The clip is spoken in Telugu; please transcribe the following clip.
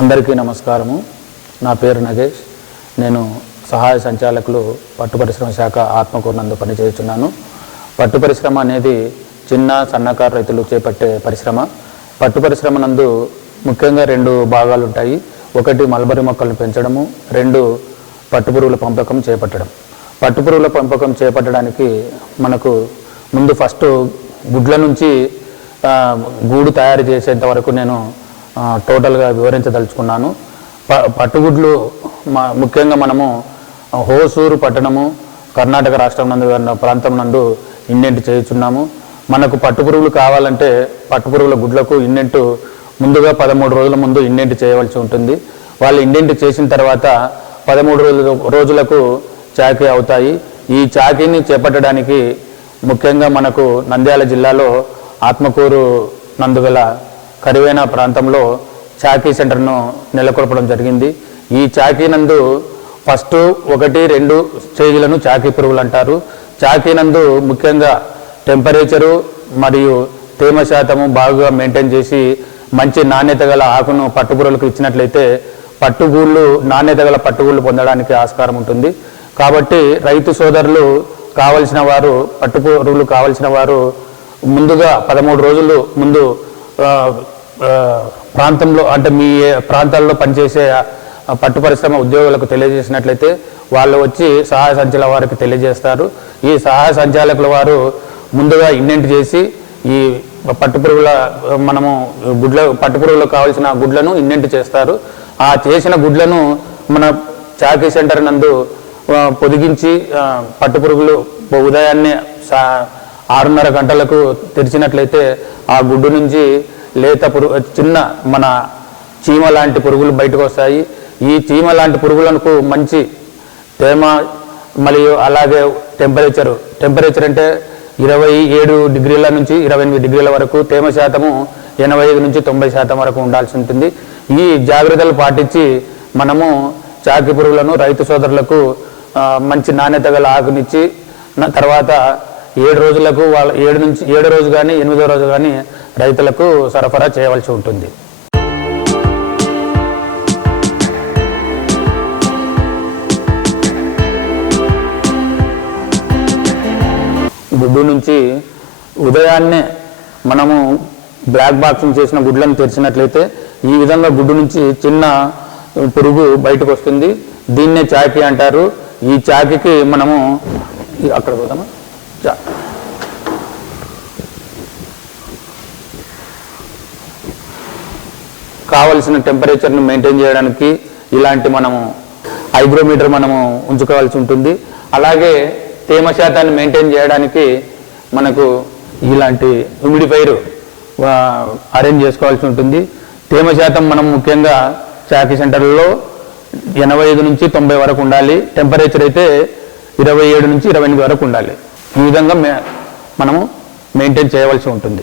అందరికీ నమస్కారము. నా పేరు నగేష్. నేను సహాయ సంచాలకులు పట్టు పరిశ్రమ శాఖ ఆత్మకూరు పనిచేస్తున్నాను. పట్టు పరిశ్రమ అనేది చిన్న సన్నకారు రైతులు చేపట్టే పరిశ్రమ. పట్టు పరిశ్రమ నందు ముఖ్యంగా రెండు భాగాలు ఉంటాయి. ఒకటి మల్బరీ మొక్కలను పెంచడము రెండు పట్టుపురుగుల పెంపకం చేపట్టడం. పట్టుపురుగుల పెంపకం చేపట్టడానికి మనకు ముందు ఫస్ట్ గుడ్ల నుంచి గూడు తయారు చేసేంత వరకు నేను టోటల్గా వివరించదలుచుకున్నాను. ప పట్టుగుడ్లు మా ముఖ్యంగా మనము హోసూరు పట్టణము కర్ణాటక రాష్ట్రం నందు ప్రాంతం నందు ఇండెంట్ చేయుచున్నాము. మనకు పట్టుపురుగులు కావాలంటే పట్టుపురుగుల గుడ్లకు ఇండెంట్ ముందుగా పదమూడు రోజుల ముందు ఇండెంట్ చేయవలసి ఉంటుంది. వాళ్ళు ఇండెంట్ చేసిన తర్వాత పదమూడు రోజుల రోజులకు చాకీ అవుతాయి. ఈ చాకీని చేపట్టడానికి ముఖ్యంగా మనకు నంద్యాల జిల్లాలో ఆత్మకూరు నందుగల కరివేన ప్రాంతంలో చాకీ సెంటర్ను నెలకొల్పడం జరిగింది. ఈ చాకీ నందు ఫస్ట్ ఒకటి రెండు స్టేజ్లను చాకీ పురుగులు అంటారు. చాకీ నందు ముఖ్యంగా టెంపరేచరు మరియు తేమ శాతము బాగా మెయింటైన్ చేసి మంచి నాణ్యత గల ఆకును పట్టుపురుగులకు ఇచ్చినట్లయితే పట్టుగూళ్ళు నాణ్యత గల పట్టుగూళ్ళు పొందడానికి ఆస్కారం ఉంటుంది. కాబట్టి రైతు సోదరులు కావలసిన వారు పట్టుపురుగులు కావలసిన వారు ముందుగా పదమూడు రోజులు ముందు ప్రాంతంలో అంటే మీ ప్రాంతాల్లో పనిచేసే పట్టు పరిశ్రమ ఉద్యోగులకు తెలియజేసినట్లయితే వాళ్ళు వచ్చి సహాయ సంచాల వారికి తెలియజేస్తారు. ఈ సహాయ సంచాలకుల వారు ముందుగా ఇండెంట్ చేసి ఈ పట్టుపురుగుల మనము గుడ్ల పట్టుపురుగులకు కావాల్సిన గుడ్లను ఇండెంట్ చేస్తారు. ఆ చేసిన గుడ్లను మన చాకీ సెంటర్ నందు పొదిగించి పట్టుపురుగులు ఉదయాన్నే సా ఆరున్నర గంటలకు తెరిచినట్లయితే ఆ గుడ్డు నుంచి లేత పురుగు చిన్న మన చీమ లాంటి పురుగులు బయటకు వస్తాయి ఈ చీమ లాంటి పురుగులకు మంచి తేమ మరియు అలాగే టెంపరేచర్. టెంపరేచర్ అంటే ఇరవై ఏడు డిగ్రీల నుంచి ఇరవై ఎనిమిది డిగ్రీల వరకు తేమ శాతము ఎనభై ఐదు నుంచి తొంభై శాతం వరకు ఉండాల్సి ఉంటుంది. ఈ జాగ్రత్తలు పాటించి మనము చాకి పురుగులను రైతు సోదరులకు మంచి నాణ్యత గల ఆకునిచ్చి తర్వాత ఏడు రోజులకు వాళ్ళ ఏడు నుంచి ఏడు రోజు కానీ ఎనిమిదో రోజు కానీ రైతులకు సరఫరా చేయవలసి ఉంటుంది. గుడ్డు నుంచి ఉదయాన్నే మనము బ్లాక్ బాక్సింగ్ చేసిన గుడ్లను తెరిచినట్లయితే ఈ విధంగా గుడ్డు నుంచి చిన్న పురుగు బయటకు వస్తుంది. దీన్నే చాకి అంటారు. ఈ చాకికి మనము అక్కడ పోదామా? చా- కావలసిన టెంపరేచర్ను మెయింటైన్ చేయడానికి ఇలాంటి మనము హైగ్రోమీటర్ మనము ఉంచుకోవాల్సి ఉంటుంది. అలాగే తేమ శాతాన్ని మెయింటైన్ చేయడానికి మనకు ఇలాంటి హ్యూమిడిఫైర్ అరేంజ్ చేసుకోవాల్సి ఉంటుంది. తేమ శాతం మనం ముఖ్యంగా చాకీ సెంటర్లలో ఎనభై ఐదు నుంచి తొంభై వరకు ఉండాలి. టెంపరేచర్ అయితే ఇరవై ఏడు నుంచి ఇరవై ఎనిమిది వరకు ఉండాలి. ఈ విధంగా మే- మనము మెయింటైన్ చేయవలసి ఉంటుంది.